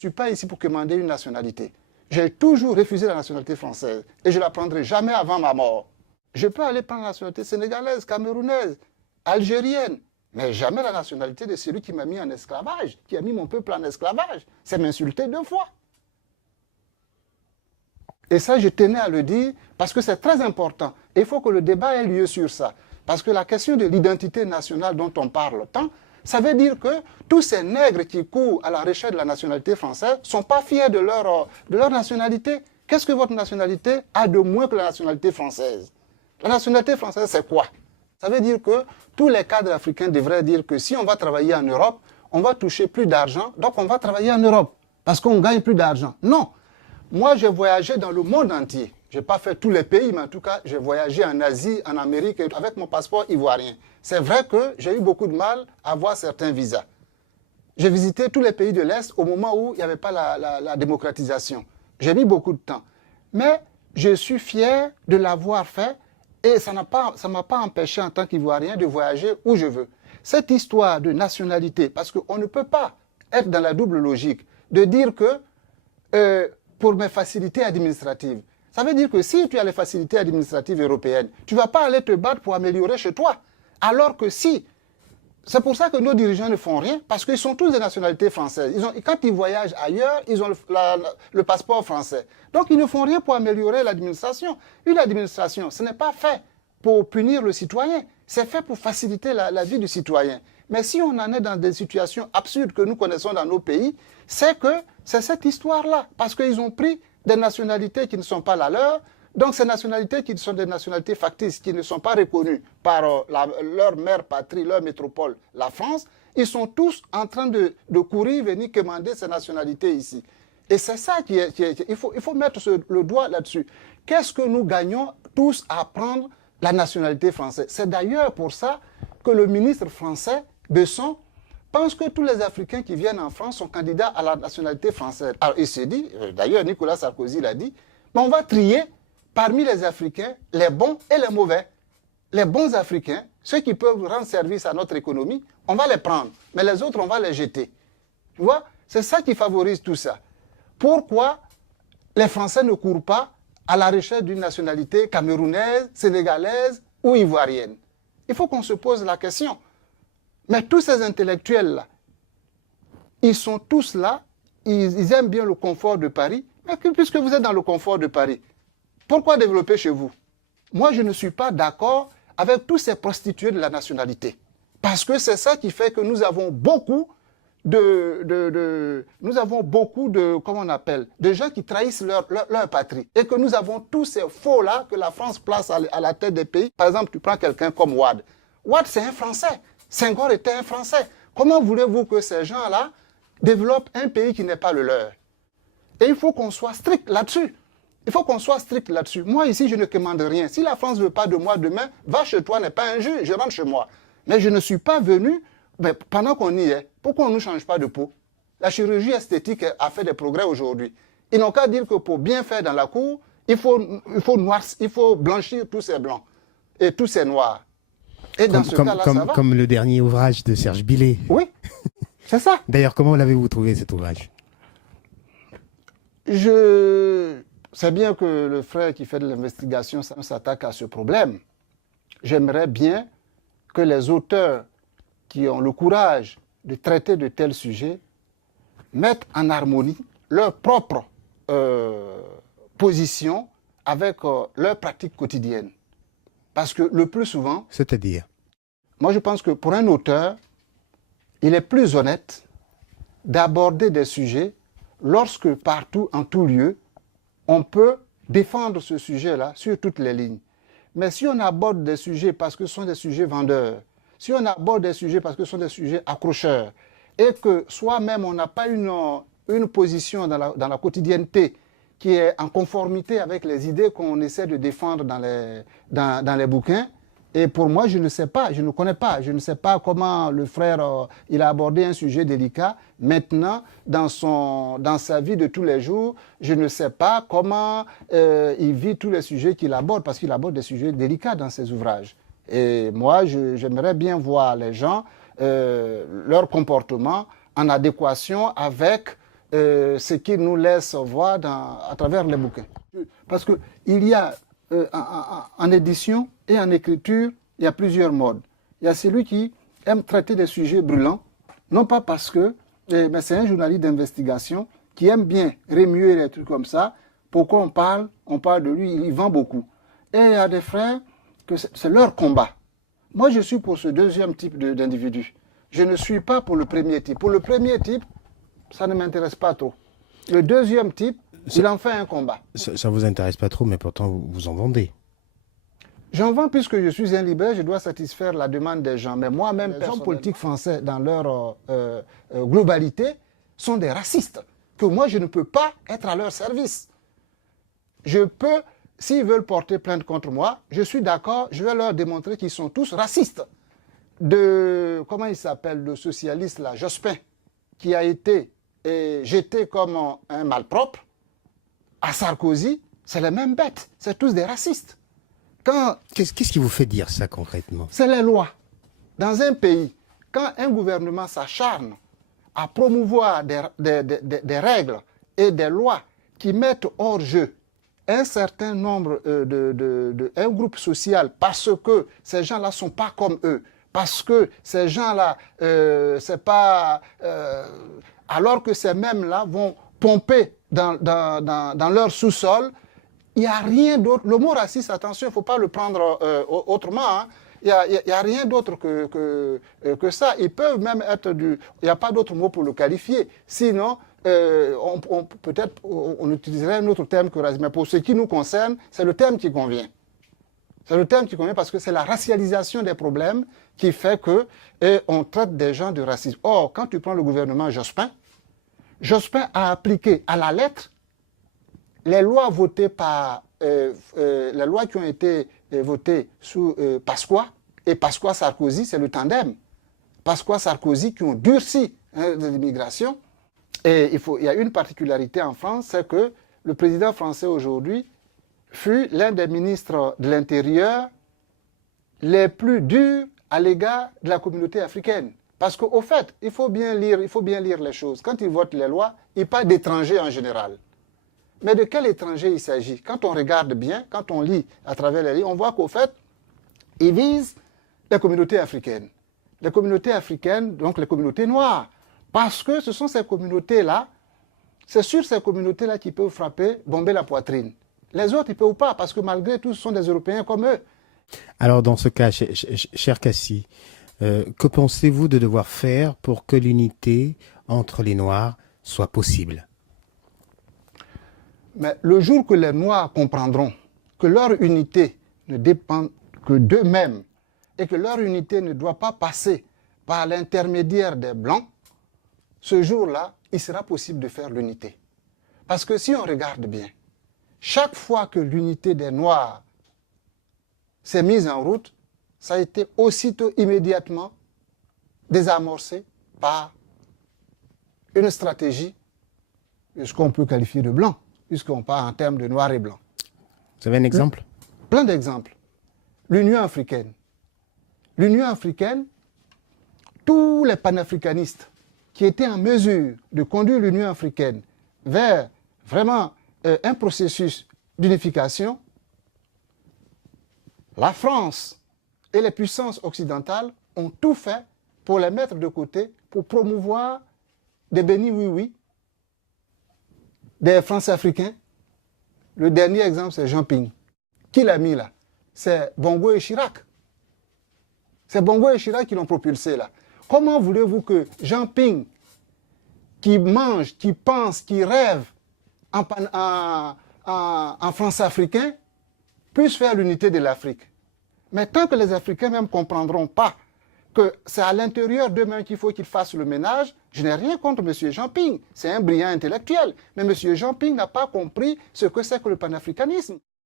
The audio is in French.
Je ne suis pas ici pour commander une nationalité. J'ai toujours refusé la nationalité française et je ne la prendrai jamais avant ma mort. Je peux aller prendre la nationalité sénégalaise, camerounaise, algérienne, mais jamais la nationalité de celui qui m'a mis en esclavage, qui a mis mon peuple en esclavage. C'est m'insulter 2 fois. Et ça, je tenais à le dire parce que c'est très important. Et il faut que le débat ait lieu sur ça. Parce que la question de l'identité nationale dont on parle tant, ça veut dire que tous ces nègres qui courent à la recherche de la nationalité française ne sont pas fiers de leur nationalité. Qu'est-ce que votre nationalité a de moins que la nationalité française? La nationalité française, c'est quoi? Ça veut dire que tous les cadres africains devraient dire que si on va travailler en Europe, on va toucher plus d'argent, donc on va travailler en Europe, parce qu'on gagne plus d'argent. Non. Moi, j'ai voyagé dans le monde entier. Je n'ai pas fait tous les pays, mais en tout cas, j'ai voyagé en Asie, en Amérique, avec mon passeport ivoirien. C'est vrai que j'ai eu beaucoup de mal à avoir certains visas. J'ai visité tous les pays de l'Est au moment où il n'y avait pas la démocratisation. J'ai mis beaucoup de temps. Mais je suis fier de l'avoir fait et ça ne m'a pas empêché en tant qu'Ivoirien de voyager où je veux. Cette histoire de nationalité, parce qu'on ne peut pas être dans la double logique, de dire que pour mes facilités administratives, ça veut dire que si tu as les facilités administratives européennes, tu ne vas pas aller te battre pour améliorer chez toi. Alors que si, c'est pour ça que nos dirigeants ne font rien, parce qu'ils sont tous des nationalités françaises. Quand ils voyagent ailleurs, ils ont le passeport français. Donc ils ne font rien pour améliorer l'administration. Une administration, ce n'est pas fait pour punir le citoyen, c'est fait pour faciliter la vie du citoyen. Mais si on en est dans des situations absurdes que nous connaissons dans nos pays, c'est cette histoire-là, parce qu'ils ont pris des nationalités qui ne sont pas la leur, donc ces nationalités qui sont des nationalités factices, qui ne sont pas reconnues par leur mère patrie, leur métropole, la France, ils sont tous en train de courir, venir commander ces nationalités ici. Et c'est ça il faut mettre le doigt là-dessus. Qu'est-ce que nous gagnons tous à prendre la nationalité française? C'est d'ailleurs pour ça que le ministre français, Besson, pense que tous les Africains qui viennent en France sont candidats à la nationalité française. Alors il s'est dit, d'ailleurs Nicolas Sarkozy l'a dit, mais on va trier parmi les Africains les bons et les mauvais. Les bons Africains, ceux qui peuvent rendre service à notre économie, on va les prendre, mais les autres, on va les jeter. Tu vois, c'est ça qui favorise tout ça. Pourquoi les Français ne courent pas à la recherche d'une nationalité camerounaise, sénégalaise ou ivoirienne? Il faut qu'on se pose la question. Mais tous ces intellectuels-là, ils sont tous là, ils aiment bien le confort de Paris, mais puisque vous êtes dans le confort de Paris, pourquoi développer chez vous? Moi, je ne suis pas d'accord avec tous ces prostituées de la nationalité. Parce que c'est ça qui fait que nous avons beaucoup comment on appelle, de gens qui trahissent leur patrie. Et que nous avons tous ces faux-là que la France place à la tête des pays. Par exemple, tu prends quelqu'un comme Wade. Wade, c'est un Français. Senghor était un Français. Comment voulez-vous que ces gens-là développent un pays qui n'est pas le leur? Et il faut qu'on soit strict là-dessus. Il faut qu'on soit strict là-dessus. Moi, ici, je ne commande rien. Si la France ne veut pas de moi demain, va chez toi n'est pas un jeu, je rentre chez moi. Mais je ne suis pas venu, pendant qu'on y est, pourquoi on ne change pas de peau? La chirurgie esthétique a fait des progrès aujourd'hui. Ils n'ont qu'à dire que pour bien faire dans la cour, il faut blanchir tous ces blancs et tous ces noirs. Et dans ce cas-là, ça va. Comme le dernier ouvrage de Serge Billet. Oui, c'est ça. D'ailleurs, comment l'avez-vous trouvé cet ouvrage? C'est bien que le frère qui fait de l'investigation s'attaque à ce problème. J'aimerais bien que les auteurs qui ont le courage de traiter de tels sujets mettent en harmonie leur propre position avec leur pratique quotidienne. Parce que le plus souvent... C'est-à-dire? Moi, je pense que pour un auteur, il est plus honnête d'aborder des sujets lorsque partout, en tout lieu, on peut défendre ce sujet-là sur toutes les lignes. Mais si on aborde des sujets parce que ce sont des sujets vendeurs, si on aborde des sujets parce que ce sont des sujets accrocheurs, et que soi-même on n'a pas une position dans la quotidienneté qui est en conformité avec les idées qu'on essaie de défendre dans les bouquins, et pour moi, je ne sais pas, je ne connais pas, je ne sais pas comment le frère il a abordé un sujet délicat. Maintenant, dans sa vie de tous les jours, je ne sais pas comment il vit tous les sujets qu'il aborde, parce qu'il aborde des sujets délicats dans ses ouvrages. Et moi, j'aimerais bien voir les gens, leur comportement en adéquation avec ce qu'il nous laisse voir à travers les bouquins. Parce qu'il y a en édition et en écriture, il y a plusieurs modes. Il y a celui qui aime traiter des sujets brûlants, non pas parce que, mais c'est un journaliste d'investigation qui aime bien remuer les trucs comme ça. Pourquoi on parle de lui, il vend beaucoup. Et il y a des frères que c'est leur combat. Moi, je suis pour ce deuxième type d'individu. Je ne suis pas pour le premier type. Pour le premier type, ça ne m'intéresse pas trop. Le deuxième type, il en fait un combat. Ça ne vous intéresse pas trop, mais pourtant vous en vendez. J'en vends puisque je suis un libraire, je dois satisfaire la demande des gens. Mais moi-même, les hommes politiques français, dans leur globalité, sont des racistes. Que moi, je ne peux pas être à leur service. Je peux, s'ils veulent porter plainte contre moi, je suis d'accord, je vais leur démontrer qu'ils sont tous racistes. Comment il s'appelle, le socialiste là, Jospin, qui a été jeté comme un malpropre, à Sarkozy, c'est les mêmes bêtes, c'est tous des racistes. Qu'est-ce qui vous fait dire ça concrètement? C'est les lois. Dans un pays, quand un gouvernement s'acharne à promouvoir des règles et des lois qui mettent hors jeu un certain nombre un groupe social parce que ces gens-là ne sont pas comme eux, parce que ces gens-là, c'est pas... alors que ces mêmes-là vont pomper dans leur sous-sol, il n'y a rien d'autre. Le mot raciste, attention, il ne faut pas le prendre autrement. Hein. Il n'y a rien d'autre que ça. Ils peuvent même être il n'y a pas d'autre mot pour le qualifier. Sinon, peut-être on utiliserait un autre terme que racisme. Mais pour ce qui nous concerne, c'est le terme qui convient. C'est le terme qui convient parce que c'est la racialisation des problèmes qui fait qu'on traite des gens de racisme. Or, quand tu prends le gouvernement Jospin a appliqué à la lettre les lois votées les lois qui ont été votées sous Pasqua et Pasqua-Sarkozy, c'est le tandem. Pasqua-Sarkozy qui ont durci l'immigration. Et il y a une particularité en France, c'est que le président français aujourd'hui fut l'un des ministres de l'Intérieur les plus durs à l'égard de la communauté africaine. Parce qu'au fait, il faut bien lire les choses. Quand ils votent les lois, ils parlent d'étrangers en général. Mais de quel étranger il s'agit? Quand on regarde bien, quand on lit à travers les livres, on voit qu'au fait, ils visent les communautés africaines. Les communautés africaines, donc les communautés noires. Parce que ce sont ces communautés-là, c'est sur ces communautés-là qu'ils peuvent frapper, bomber la poitrine. Les autres, ils ne peuvent pas, parce que malgré tout, ce sont des Européens comme eux. Alors, dans ce cas, cher Kassi, que pensez-vous de devoir faire pour que l'unité entre les Noirs soit possible? Mais le jour que les Noirs comprendront que leur unité ne dépend que d'eux-mêmes et que leur unité ne doit pas passer par l'intermédiaire des Blancs, ce jour-là, il sera possible de faire l'unité. Parce que si on regarde bien, chaque fois que l'unité des Noirs s'est mise en route, ça a été aussitôt immédiatement désamorcé par une stratégie de ce qu'on peut qualifier de blanc, puisqu'on parle en termes de noir et blanc. Vous avez un exemple? Plein d'exemples. L'Union africaine. L'Union africaine, tous les panafricanistes qui étaient en mesure de conduire l'Union africaine vers vraiment un processus d'unification, la France et les puissances occidentales ont tout fait pour les mettre de côté, pour promouvoir des bénis oui-oui, des Français africains. Le dernier exemple, c'est Jean Ping. Qui l'a mis là? C'est Bongo et Chirac. C'est Bongo et Chirac qui l'ont propulsé là. Comment voulez-vous que Jean Ping, qui mange, qui pense, qui rêve en français africain, puisse faire l'unité de l'Afrique? Mais tant que les Africains même ne comprendront pas que c'est à l'intérieur d'eux-mêmes qu'il faut qu'ils fassent le ménage, je n'ai rien contre M. Jean Ping. C'est un brillant intellectuel. Mais M. Jean Ping n'a pas compris ce que c'est que le panafricanisme.